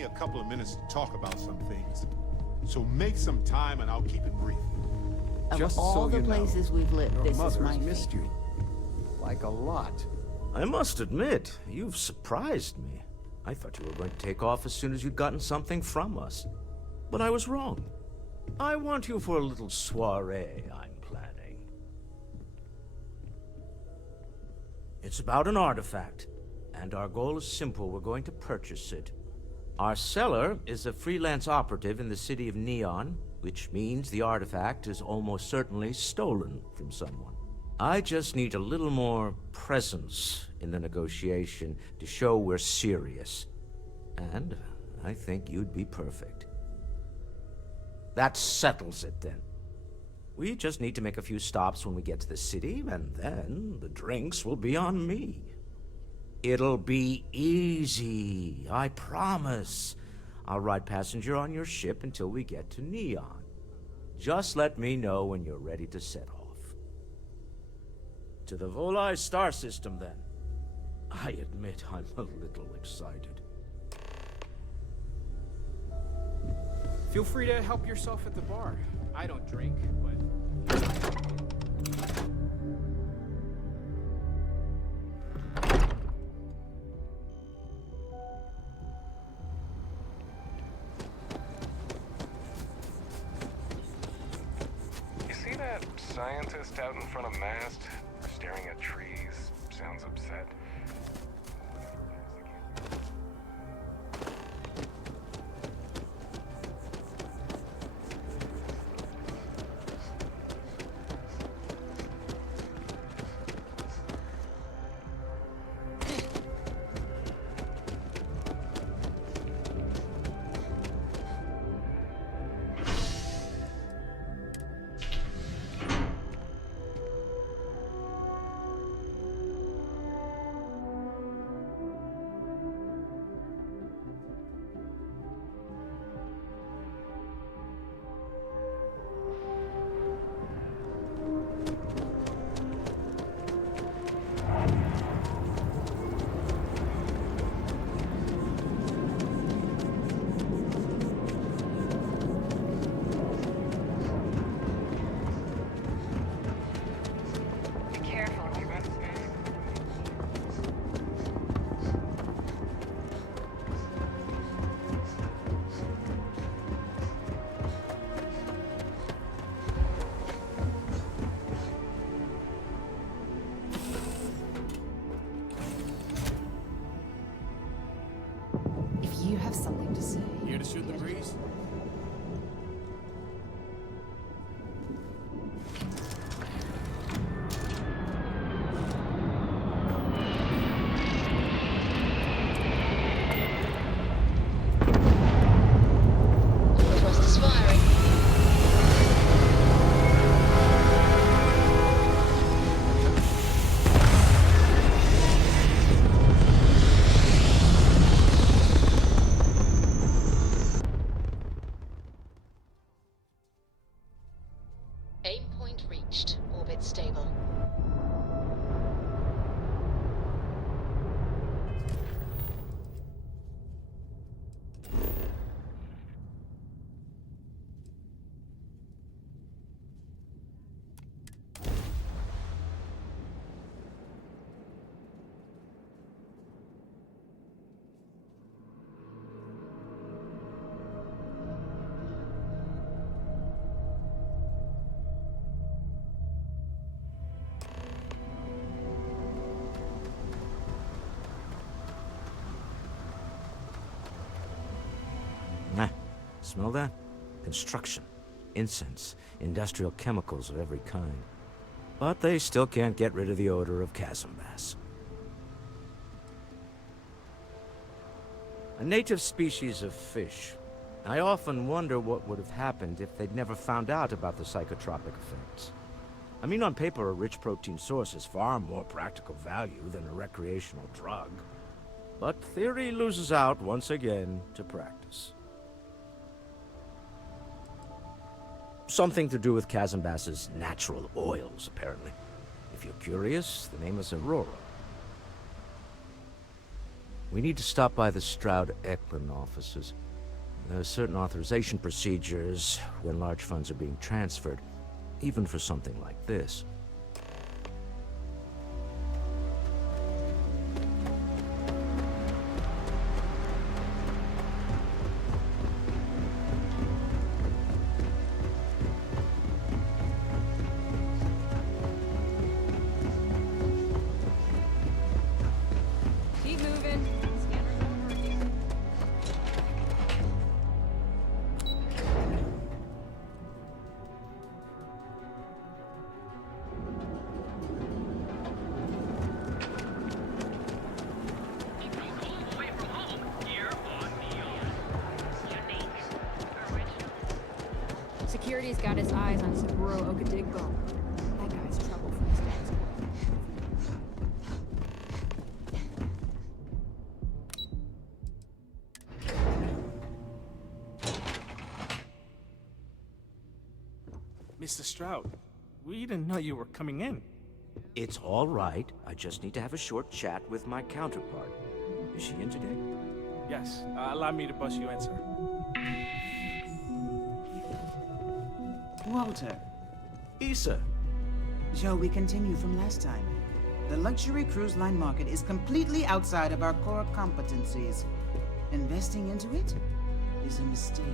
only a couple of minutes to talk about some things. So make some time and I'll keep it brief. Just Of all so the you know, places we've lived, your this is mother my has missed favorite. you. Like a lot. I must admit, you've surprised me. I thought you were going to take off as soon as you'd gotten something from us. But I was wrong. I want you for a little soiree I'm planning. It's about an artifact, and our goal is simple. We're going to purchase it. Our seller is a freelance operative in the city of Neon, which means the artifact is almost certainly stolen from someone. I just need a little more presence in the negotiation to show we're serious. And I think you'd be perfect. That settles it, then. We just need to make a few stops when we get to the city, and then the drinks will be on me. It'll be easy, I promise. I'll ride passenger on your ship until we get to Neon. Just let me know when you're ready to set off. To the Volai star system, then. I admit I'm a little excited. Feel free to help yourself at the bar. I don't drink, but... You see that scientist out in front of Mast? Staring at trees, sounds upset. You have something to say. Here to shoot the breeze? Thrusters firing. Aim point reached. Orbit stable. Smell that? Construction, incense, industrial chemicals of every kind. But they still can't get rid of the odor of chasm bass. A native species of fish. I often wonder what would have happened if they'd never found out about the psychotropic effects. I mean, on paper, a rich protein source is far more practical value than a recreational drug. But theory loses out once again to practice. Something to do with chasm bass's natural oils, apparently. If you're curious, the name is Aurora. We need to stop by the Stroud-Eklund offices. There are certain authorization procedures when large funds are being transferred, even for something like this. Keep moving. Scanner's not working. Security's got his eyes on Saburo Okadigbo. That guy's trouble from his dad's point. Mr. Stroud, we didn't know you were coming in. It's all right. I just need to have a short chat with my counterpart. Is she in today? Yes, allow me to bust you in, sir. Walter, Issa. shall we continue from last time? The luxury cruise line market is completely outside of our core competencies. Investing into it is a mistake.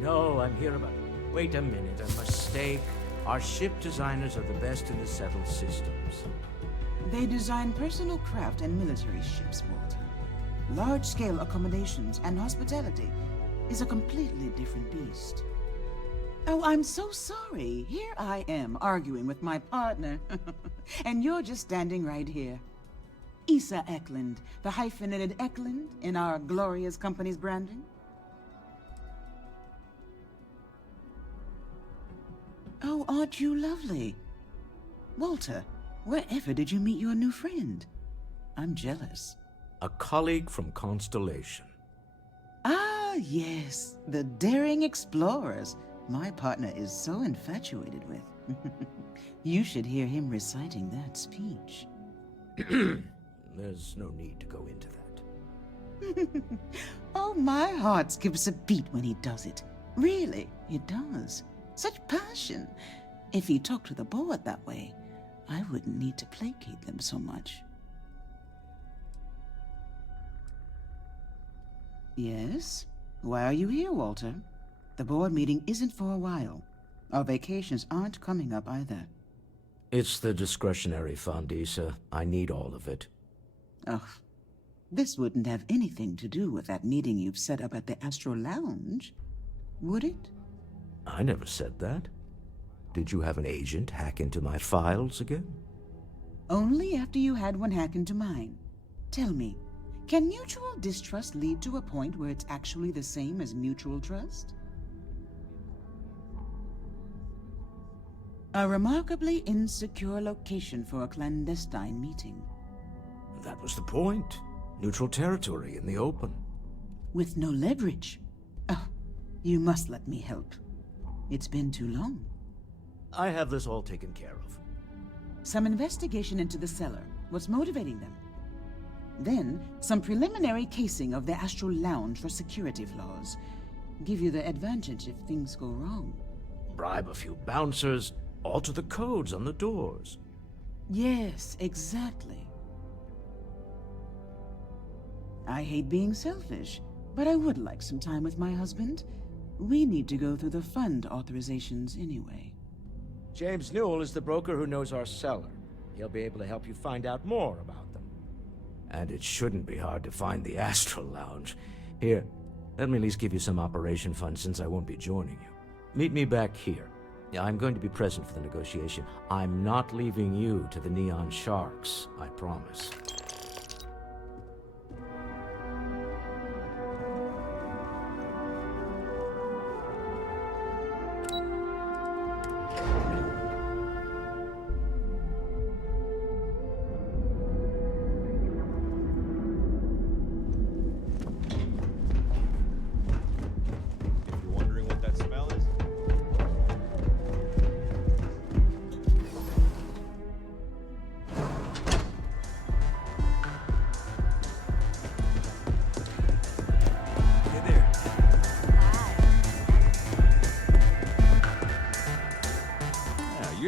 No, I'm here about... Wait a minute, a mistake. Our ship designers are the best in the settled systems. They design personal craft and military ships, Walter. Large-scale accommodations and hospitality is a completely different beast. Oh, I'm so sorry. Here I am arguing with my partner, and you're just standing right here. Issa Eklund, the hyphenated Eklund in our glorious company's branding. Oh, aren't you lovely? Walter, wherever did you meet your new friend? I'm jealous. A colleague from Constellation. Ah, yes, the daring explorers my partner is so infatuated with. You should hear him reciting that speech. There's no need to go into that. Oh, my heart skips a beat when he does it. Really, it does. Such passion. If he talked to the board that way, I wouldn't need to placate them so much. Yes? Why are you here, Walter? The board meeting isn't for a while. Our vacations aren't coming up either. It's the discretionary fund, Issa. I need all of it. Ugh. This wouldn't have anything to do with that meeting you've set up at the Astro Lounge, would it? I never said that. Did you have an agent hack into my files again? Only after you had one hack into mine. Tell me, can mutual distrust lead to a point where it's actually the same as mutual trust? A remarkably insecure location for a clandestine meeting. That was the point. Neutral territory in the open. With no leverage. Oh, you must let me help. It's been too long. I have this all taken care of. Some investigation into the seller. What's motivating them? Then, some preliminary casing of the Astral Lounge for security flaws. Give you the advantage if things go wrong. Bribe a few bouncers, alter the codes on the doors. Yes, exactly. I hate being selfish, but I would like some time with my husband. We need to go through the fund authorizations anyway. James Newell is the broker who knows our seller. He'll be able to help you find out more about them. And it shouldn't be hard to find the Astral Lounge. Here, let me at least give you some operation funds since I won't be joining you. Meet me back here. I'm going to be present for the negotiation. I'm not leaving you to the Neon Sharks, I promise. If you're wondering what that smell is,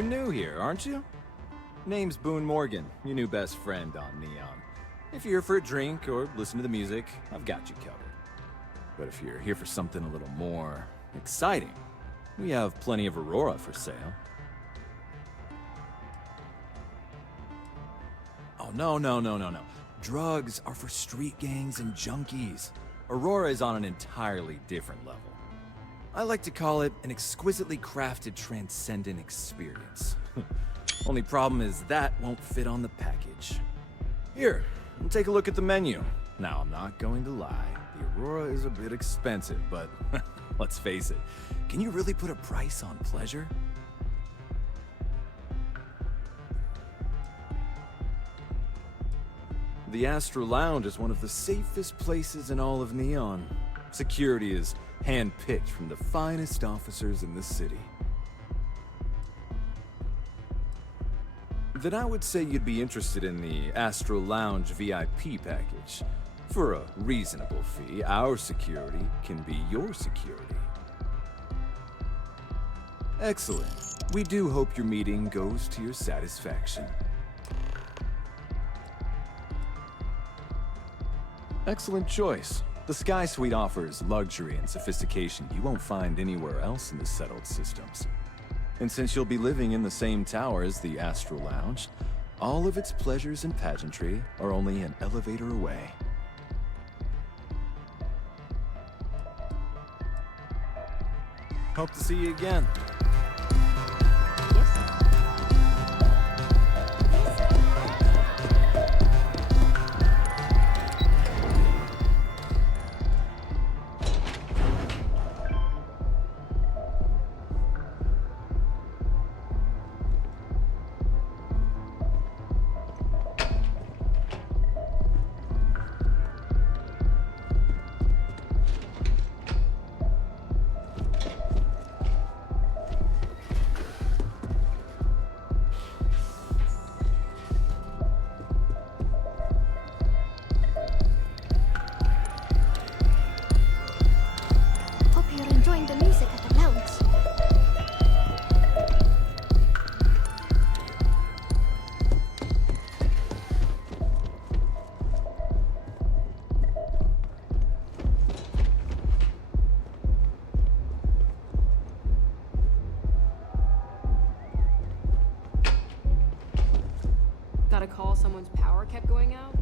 new here, aren't you? Name's Boone Morgan, your new best friend on Neon. If you're here for a drink or listen to the music, I've got you covered. But if you're here for something a little more exciting, we have plenty of Aurora for sale. Oh, no. Drugs are for street gangs and junkies. Aurora is on an entirely different level. I like to call it an exquisitely crafted transcendent experience. Only problem is that won't fit on the package. Here, take a look at the menu. Now, I'm not going to lie. The Aurora is a bit expensive, but let's face it. Can you really put a price on pleasure? The Astro Lounge is one of the safest places in all of Neon. Security is hand-picked from the finest officers in the city. Then I would say you'd be interested in the Astro Lounge VIP package. For a reasonable fee, our security can be your security. Excellent. We do hope your meeting goes to your satisfaction. Excellent choice. The Sky Suite offers luxury and sophistication you won't find anywhere else in the settled systems. And since you'll be living in the same tower as the Astral Lounge, all of its pleasures and pageantry are only an elevator away. Hope to see you again. Got a call someone's power kept going out?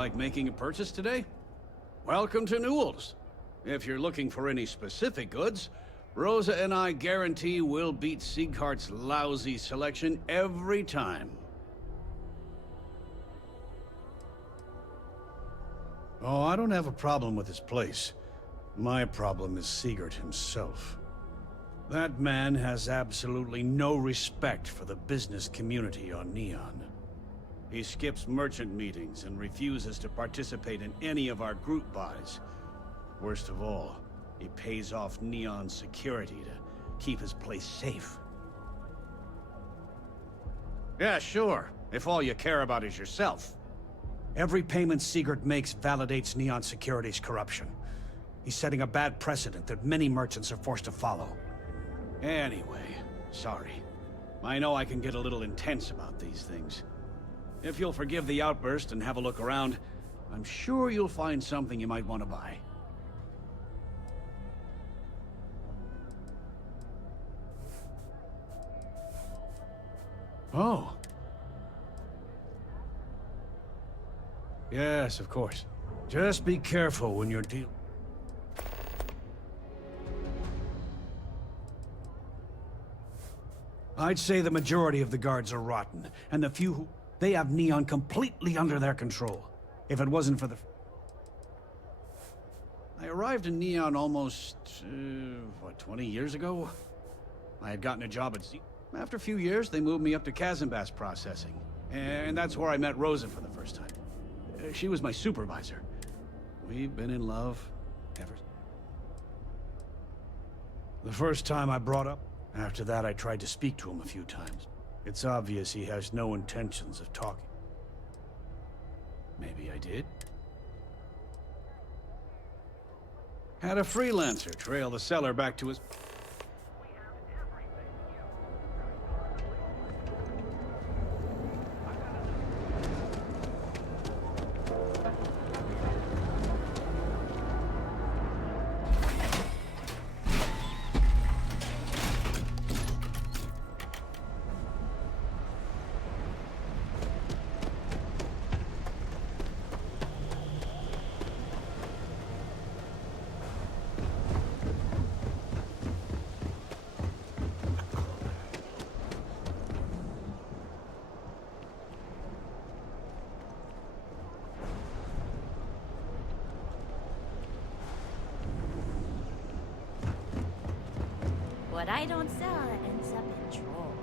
like making a purchase today? Welcome to Newell's. If you're looking for any specific goods, Rosa and I guarantee we'll beat Sieghart's lousy selection every time. Oh, I don't have a problem with this place. My problem is Siegert himself. That man has absolutely no respect for the business community on Neon. He skips merchant meetings and refuses to participate in any of our group buys. Worst of all, he pays off Neon security to keep his place safe. Yeah, sure, if all you care about is yourself. Every payment Siegert makes validates Neon Security's corruption. He's setting a bad precedent that many merchants are forced to follow. Anyway, sorry. I know I can get a little intense about these things. If you'll forgive the outburst and have a look around, I'm sure you'll find something you might want to buy. Oh. Yes, of course. Just be careful when you're I'd say the majority of the guards are rotten, and the few who... They have Neon completely under their control. If it wasn't for the... I arrived in Neon almost, 20 years ago? I had gotten a job at Z... After a few years, they moved me up to Kazanbass processing. And that's where I met Rosa for the first time. She was my supervisor. We've been in love ever... The first time I brought up... After that, I tried to speak to him a few times. It's obvious he has no intentions of talking. Maybe I did? Had a freelancer trail the seller back to his... What I don't sell ends up in troll.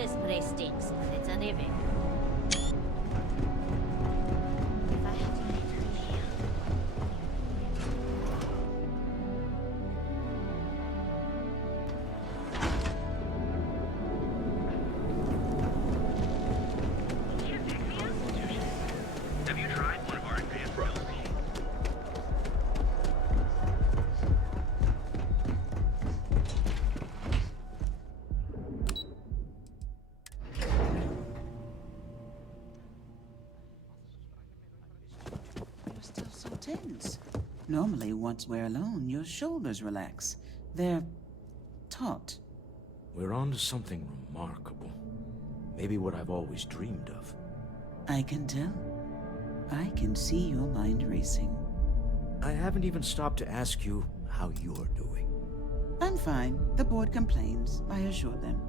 this place stinks, but it's a living. If I had to live here. Have you tried one of our advanced pills? You're still so tense. Normally, once we're alone, your shoulders relax. They're taut. We're on to something remarkable. Maybe what I've always dreamed of. I can tell. I can see your mind racing. I haven't even stopped to ask you how you're doing. I'm fine. The board complains. I assure them.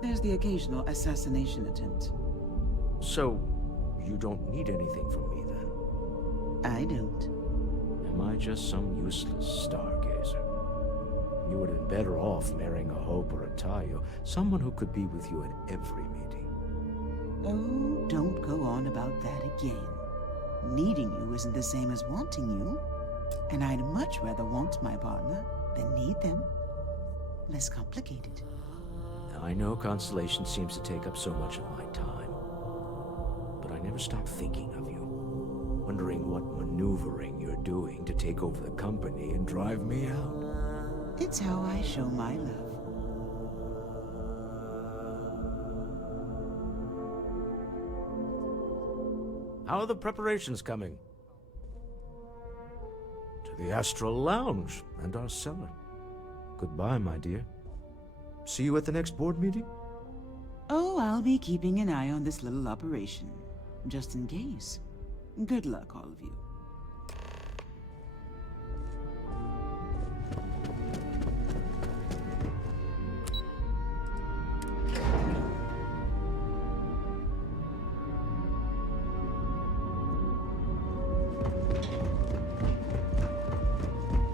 There's the occasional assassination attempt. So, you don't need anything from me then? I don't. Am I just some useless stargazer? You would have been better off marrying a Hope or a Tayo, someone who could be with you at every meeting. Oh, don't go on about that again. Needing you isn't the same as wanting you. And I'd much rather want my partner than need them. Less complicated. I know Constellation seems to take up so much of my time, but I never stop thinking of you, wondering what maneuvering you're doing to take over the company and drive me out. It's how I show my love. How are the preparations coming? To the Astral Lounge and our cellar. Goodbye, my dear. See you at the next board meeting? Oh, I'll be keeping an eye on this little operation, just in case. Good luck, all of you.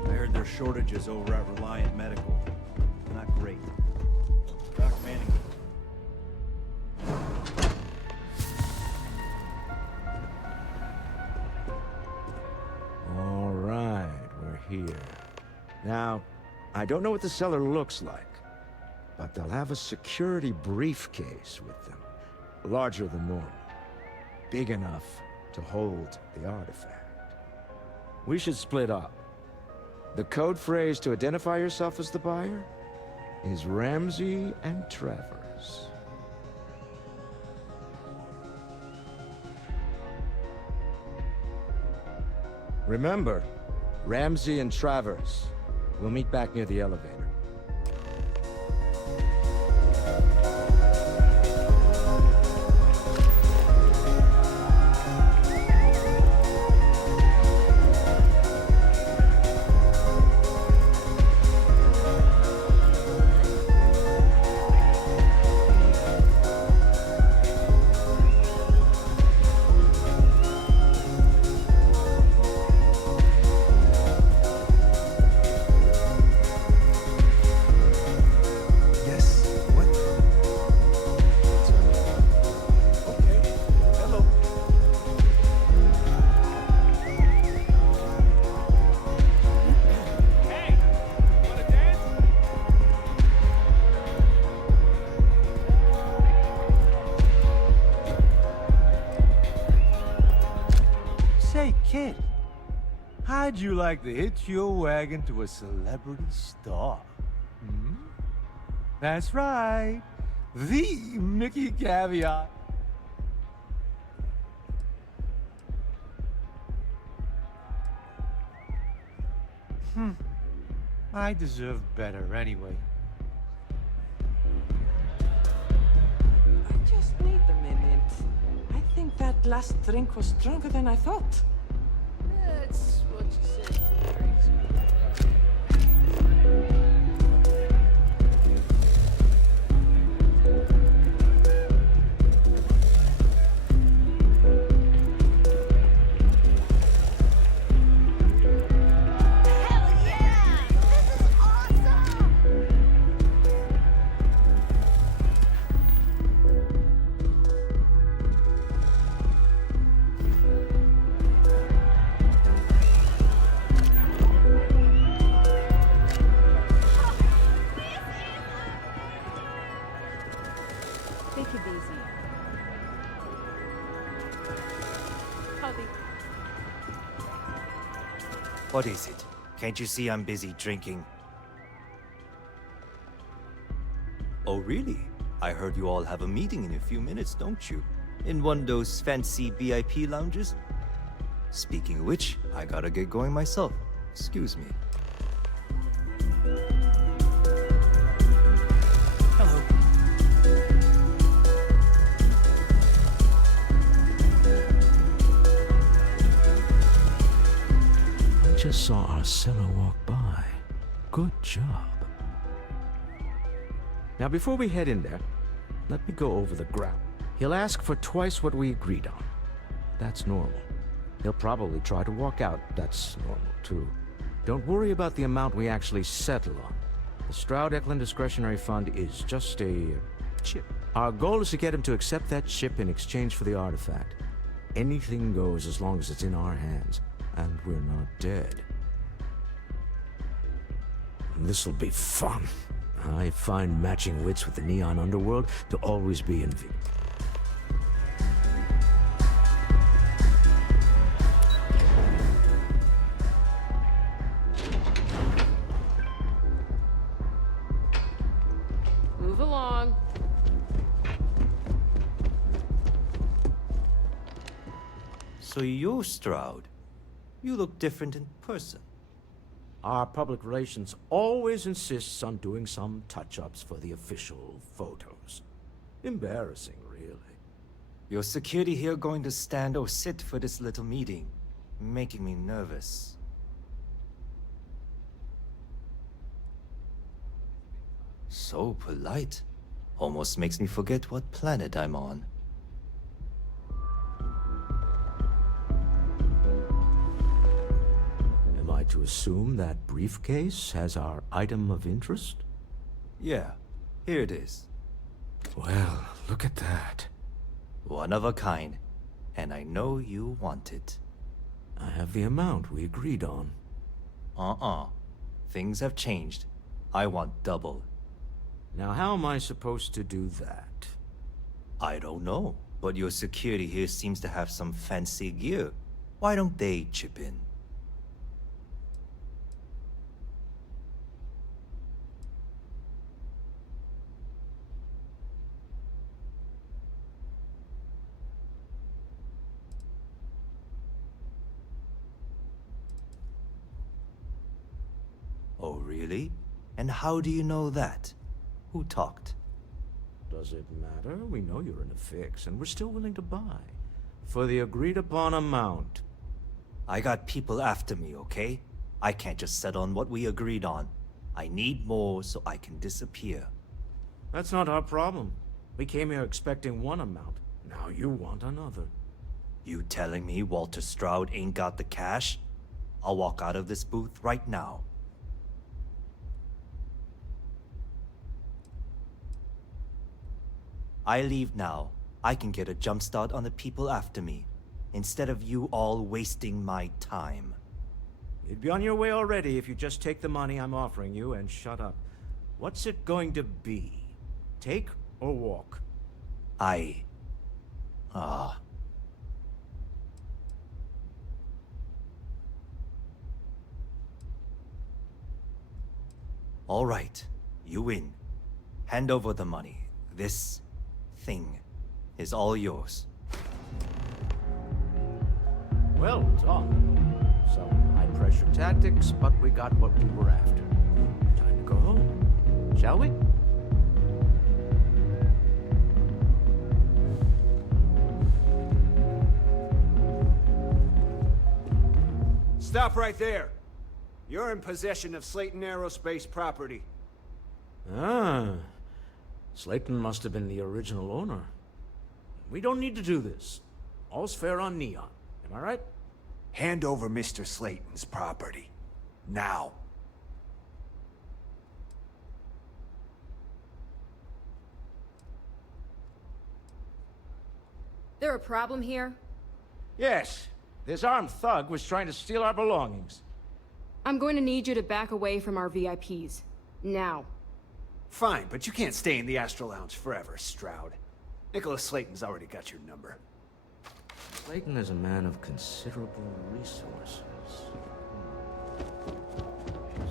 I heard there's shortages over at Reliant Medical. Not great. Doc Manning. All right, we're here. Now, I don't know what the cellar looks like, but they'll have a security briefcase with them, larger than normal, big enough to hold the artifact. We should split up. The code phrase to identify yourself as the buyer is Ramsey and Travers. Remember, Ramsey and Travers. We'll meet back near the elevator. Kid, how'd you like to hitch your wagon to a celebrity star? Hmm? That's right, the Mickey Caveat. I deserve better anyway. I just need a minute. I think that last drink was stronger than I thought. That's what you said to drinks. What is it? Can't you see I'm busy drinking? Oh, really? I heard you all have a meeting in a few minutes, don't you? In one of those fancy VIP lounges? Speaking of which, I gotta get going myself. Excuse me. Hello. I just saw our seller walk by. Good job. Now, before we head in there, let me go over the ground. He'll ask for twice what we agreed on. That's normal. He'll probably try to walk out. That's normal, too. Don't worry about the amount we actually settle on. The Stroud-Eklund Discretionary Fund is just a chip. Our goal is to get him to accept that chip in exchange for the artifact. Anything goes as long as it's in our hands, and we're not dead. This'll be fun. I find matching wits with the Neon Underworld to always be invigorating. Move along. So you're Stroud. You look different in person. Our public relations always insists on doing some touch-ups for the official photos. Embarrassing, really. Your security here going to stand or sit for this little meeting, making me nervous. So polite. Almost makes me forget what planet I'm on. Am I to assume that briefcase has our item of interest? Yeah, here it is. Well, look at that. One of a kind. And I know you want it. I have the amount we agreed on. Things have changed. I want double. Now, how am I supposed to do that? I don't know, but your security here seems to have some fancy gear. Why don't they chip in? Oh, really? And how do you know that? Who talked? Does it matter? We know you're in a fix, and we're still willing to buy. For the agreed-upon amount. I got people after me, okay? I can't just settle on what we agreed on. I need more so I can disappear. That's not our problem. We came here expecting one amount. Now you want another. You telling me Walter Stroud ain't got the cash? I'll walk out of this booth right now. I leave now. I can get a jump start on the people after me, instead of you all wasting my time. You'd be on your way already if you just take the money I'm offering you and shut up. What's it going to be? Take or walk? All right, you win. Hand over the money. This thing is all yours. Well done. Some high-pressure tactics, but we got what we were after. Time to go home, shall we? Stop right there. You're in possession of Slayton Aerospace property. Ah. Slayton must have been the original owner. We don't need to do this. All's fair on Neon. Am I right? Hand over Mr. Slayton's property. Now. There a problem here? Yes. This armed thug was trying to steal our belongings. I'm going to need you to back away from our VIPs. Now. Fine, but you can't stay in the Astral Lounge forever, Stroud. Nicholas Slayton's already got your number. Slayton is a man of considerable resources.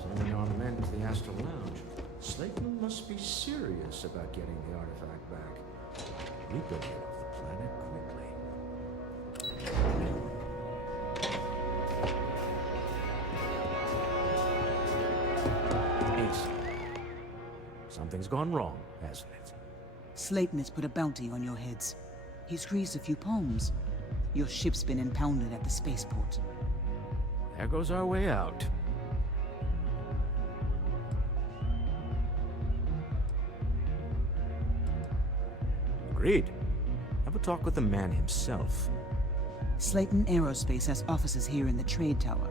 Sending our men to the Astral Lounge. Slayton must be serious about getting the artifact back. We better get off the planet quickly. Ace. Something's gone wrong, hasn't it? Slayton has put a bounty on your heads. He squeezed a few palms. Your ship's been impounded at the spaceport. There goes our way out. Agreed. Have a talk with the man himself. Slayton Aerospace has offices here in the trade tower.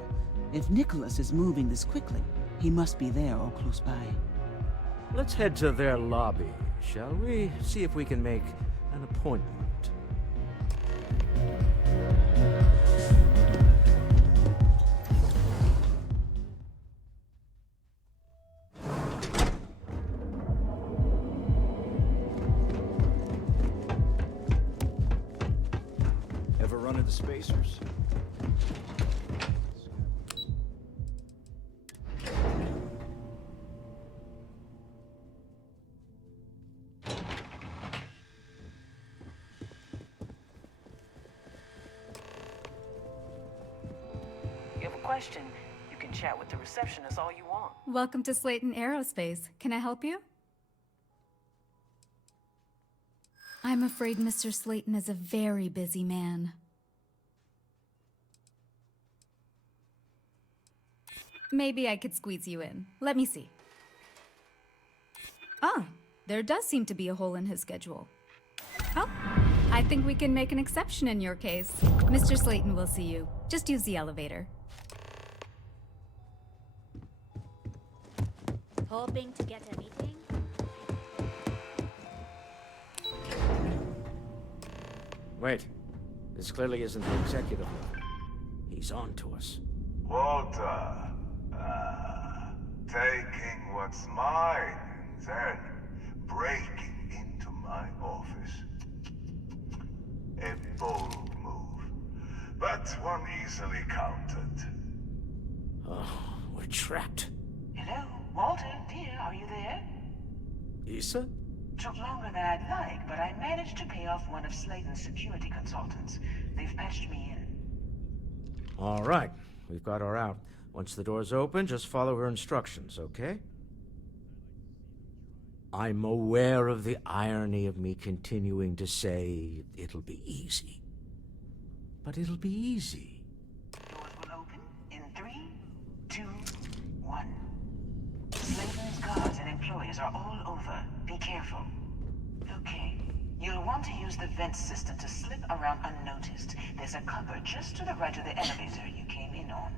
If Nicholas is moving this quickly, he must be there or close by. Let's head to their lobby, shall we? See if we can make an appointment. Ever run into spacers? You have a question, you can chat with the receptionist all you want. Welcome to Slayton Aerospace. Can I help you? I'm afraid Mr. Slayton is a very busy man. Maybe I could squeeze you in. Let me see. Ah, there does seem to be a hole in his schedule. Oh, I think we can make an exception in your case. Mr. Slayton will see you. Just use the elevator. Hoping to get a meeting? Wait. This clearly isn't the executive level. He's on to us. Walter. Taking what's mine and then breaking into my office. A bold move, but one easily countered. Oh, we're trapped. Hello, Walter, dear, are you there? Issa? Took longer than I'd like, but I managed to pay off one of Slayton's security consultants. They've patched me in. All right. We've got her out. Once the door's open, just follow her instructions, okay? I'm aware of the irony of me continuing to say it'll be easy. But it'll be easy. Doors will open in 3, 2, 1. Slayton's guards and employees are all over. Be careful. Okay. You'll want to use the vent system to slip around unnoticed. There's a cupboard just to the right of the elevator you came in on.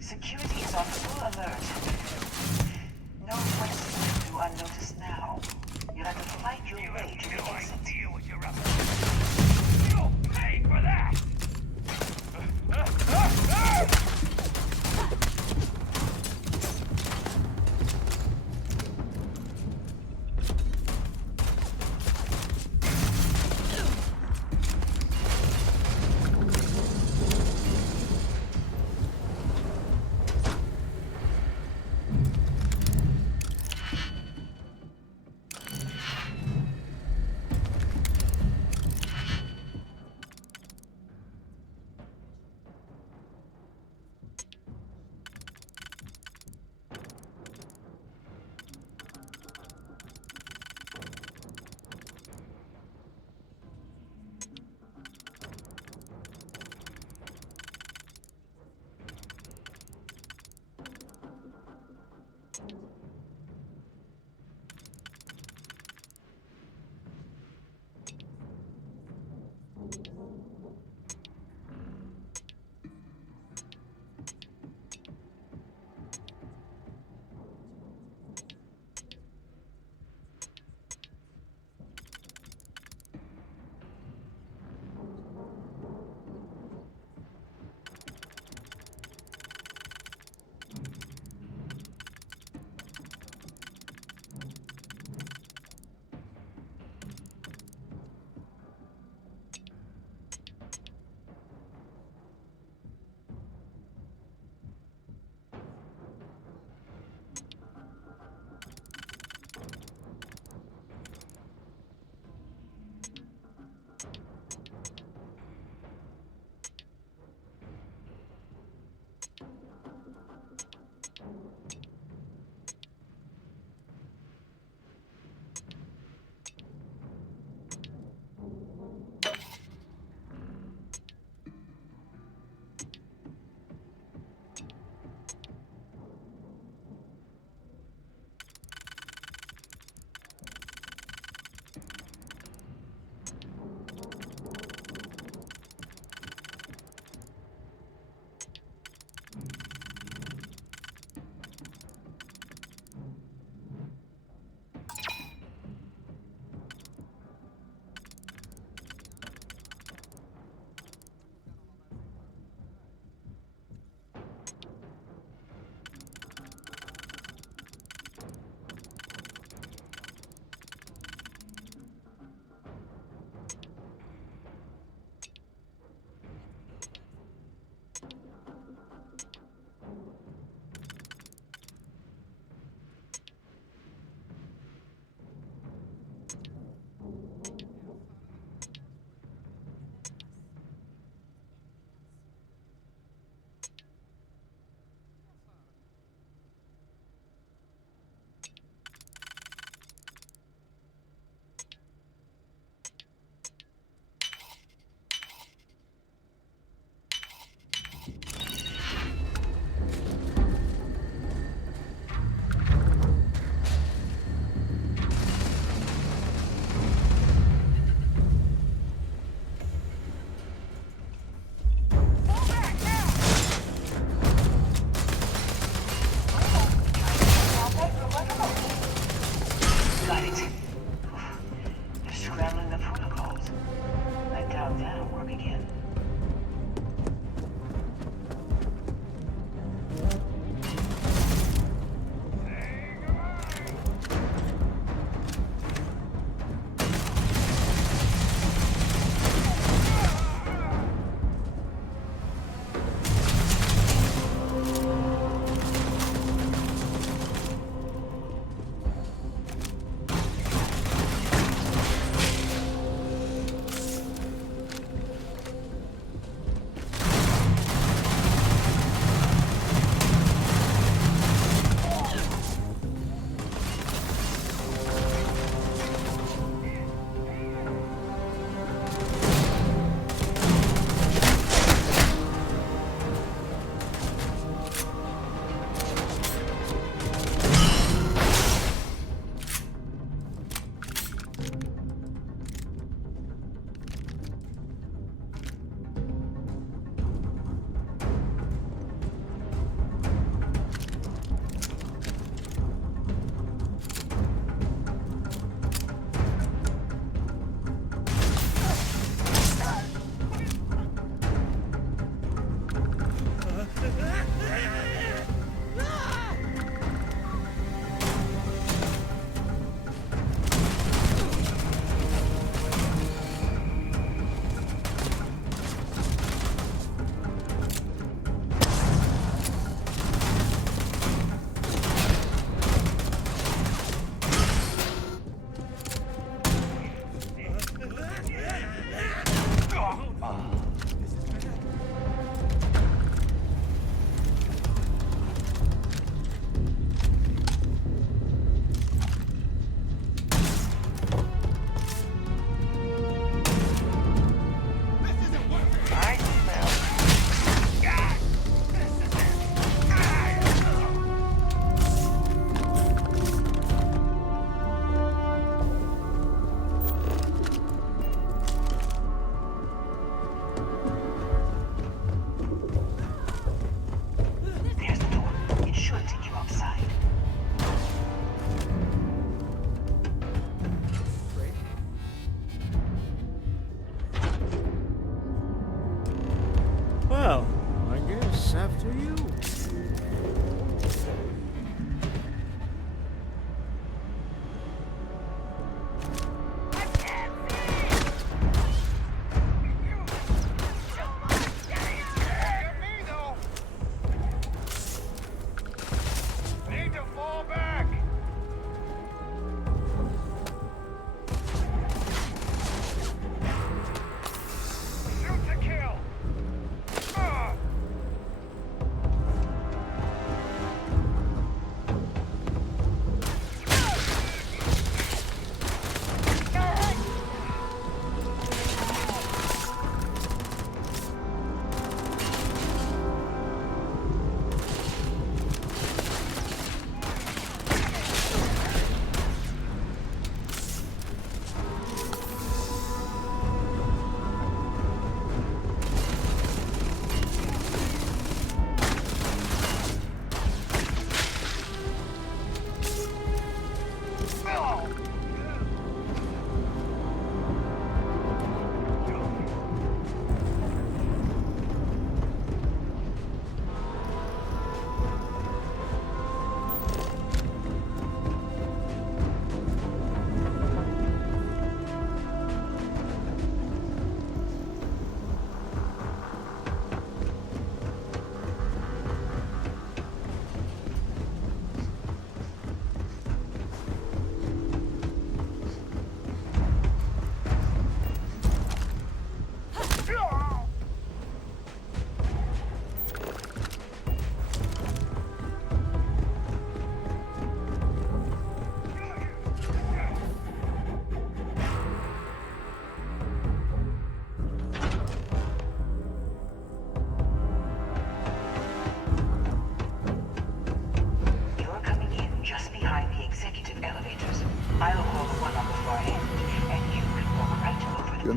Security is on full alert.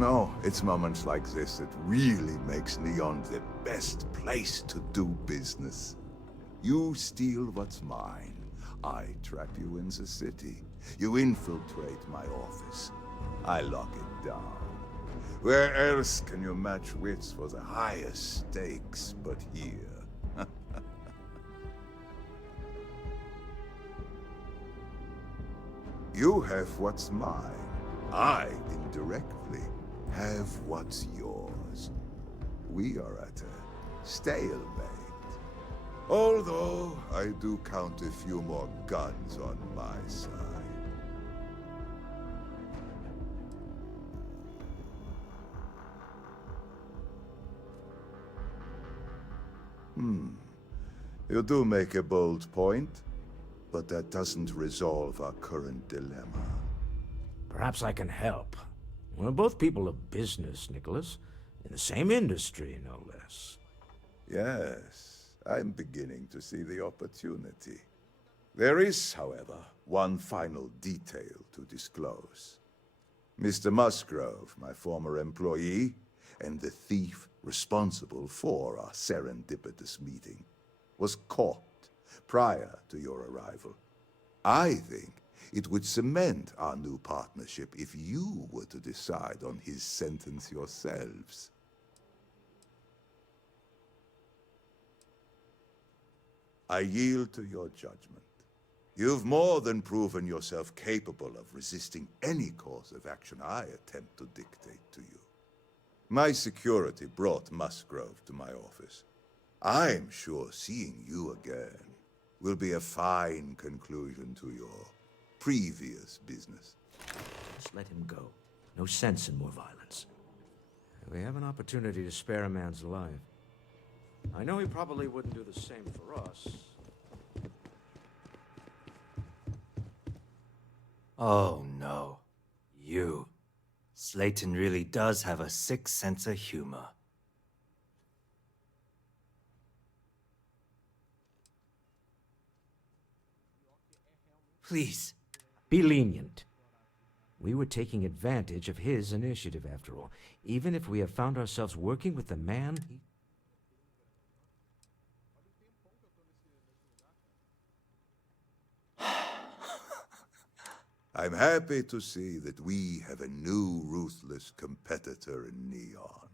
know, it's moments like this that really makes Neon the best place to do business. You steal what's mine. I trap you in the city. You infiltrate my office. I lock it down. Where else can you match wits for the highest stakes but here? You have what's mine. I, indirectly, have what's yours. We are at a stalemate. Although, I do count a few more guns on my side. You do make a bold point, but that doesn't resolve our current dilemma. Perhaps I can help. We're both people of business, Nicholas. In the same industry, no less. Yes, I'm beginning to see the opportunity. There is, however, one final detail to disclose. Mr. Musgrove, my former employee, and the thief responsible for our serendipitous meeting, was caught prior to your arrival. I think it would cement our new partnership if you were to decide on his sentence yourselves. I yield to your judgment. You've more than proven yourself capable of resisting any course of action I attempt to dictate to you. My security brought Musgrove to my office. I'm sure seeing you again will be a fine conclusion to your previous business. Just let him go. No sense in more violence. We have an opportunity to spare a man's life. I know he probably wouldn't do the same for us. Oh no. You. Slayton really does have a sick sense of humor. Please. Be lenient. We were taking advantage of his initiative, after all. Even if we have found ourselves working with the man he... I'm happy to see that we have a new ruthless competitor in Neon.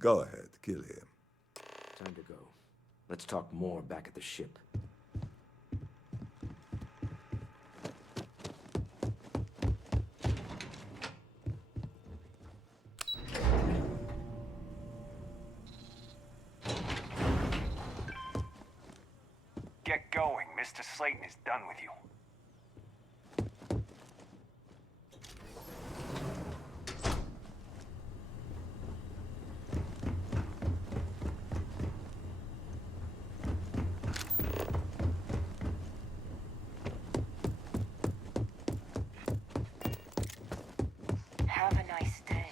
Go ahead, kill him. Time to go. Let's talk more back at the ship. Get going. Mr. Slayton is done with you. Have a nice day.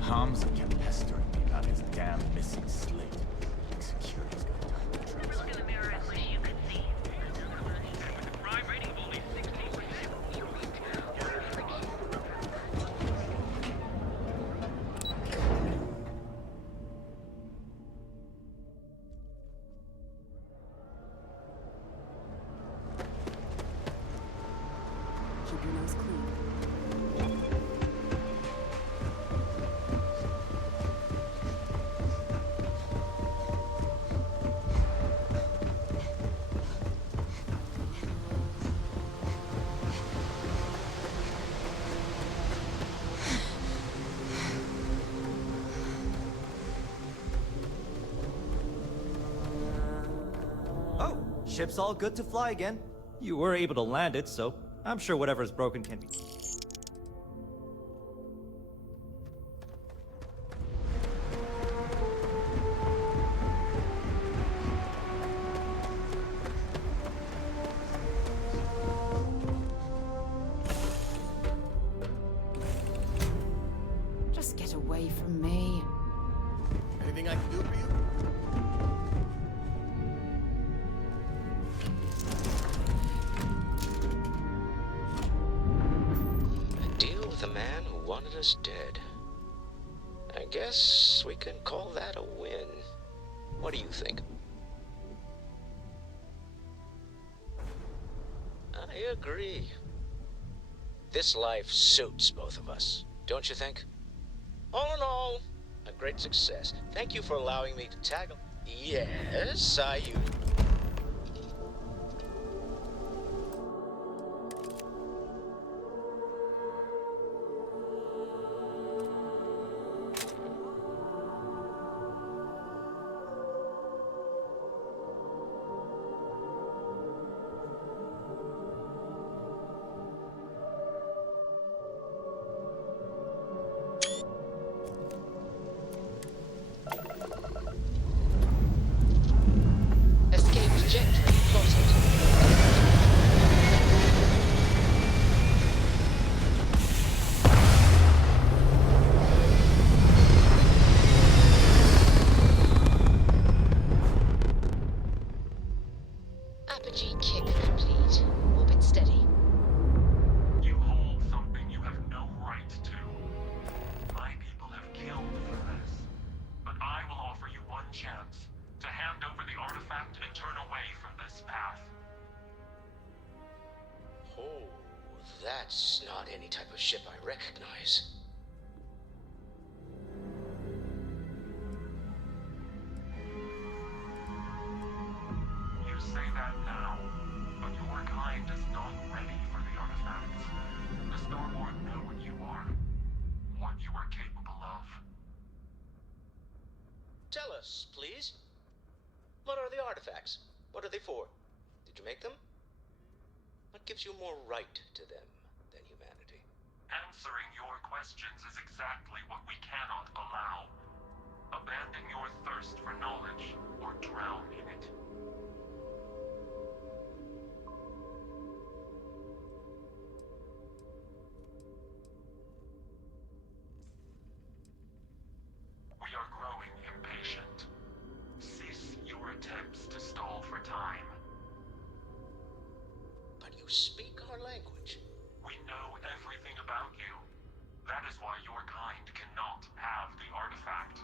Hamza kept pestering me about his damn missing slate. Security's got time to trace. Look in the mirror and wish you could see. Crime rating of only 16%. Keep your nose clean. Oh, ship's all good to fly again. You were able to land it, so I'm sure whatever's broken can be... Just get away. A deal with a man who wanted us dead. I guess we can call that a win. What do you think? I agree. This life suits both of us, don't you think? All in all, a great success. Thank you for allowing me to tackle. Yes, you. Escape trajectory plotted. Apogee kick complete. Orbit steady. You hold something you have no right to. My people have killed for this. But I will offer you one chance to hand over the artifact and turn away from this path. Oh, that's not any type of ship I recognize. You say that now, but your kind is not ready for the artifacts. The Starborn know what you are capable of. Tell us, please. What are the artifacts? What are they for? Did you make them? What gives you more right to them than humanity? Answering your questions is exactly what we cannot allow. Abandon your thirst for knowledge, or drown in it. We are growing impatient. Cease your attempts to stall for time. But you speak our language. We know everything about you. That is why your kind cannot have the artifact.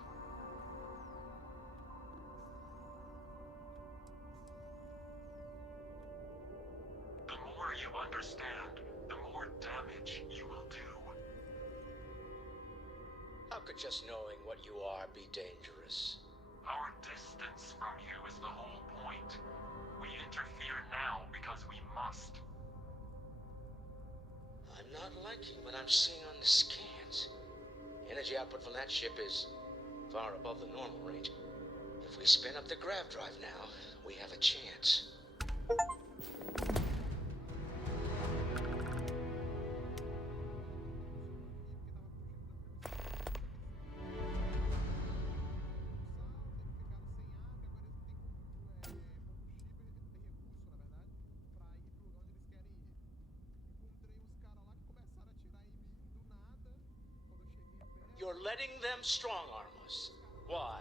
The more you understand, the more damage you will do. How could just knowing what you are be dangerous? Our distance from you is the whole point. We interfere now because we must. I'm not liking what I'm seeing on the scans. Energy output from that ship is far above the normal range. If we spin up the grav drive now, we have a chance. You're letting them strong-arm us. Why?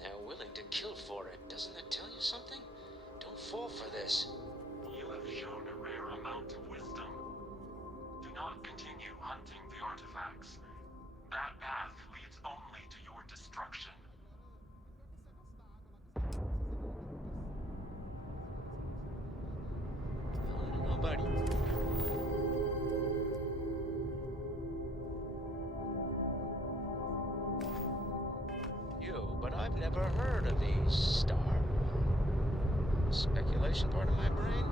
They're willing to kill for it. Doesn't that tell you something? Don't fall for this. You have shown a rare amount of wisdom. Do not continue hunting the artifacts. That path leads only to your destruction. Nobody. But I've never heard of these Star. Speculation part of my brain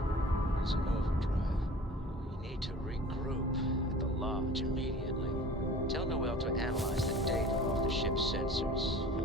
is in overdrive. We need to regroup at the lodge immediately. Tell Noel to analyze the data off the ship's sensors.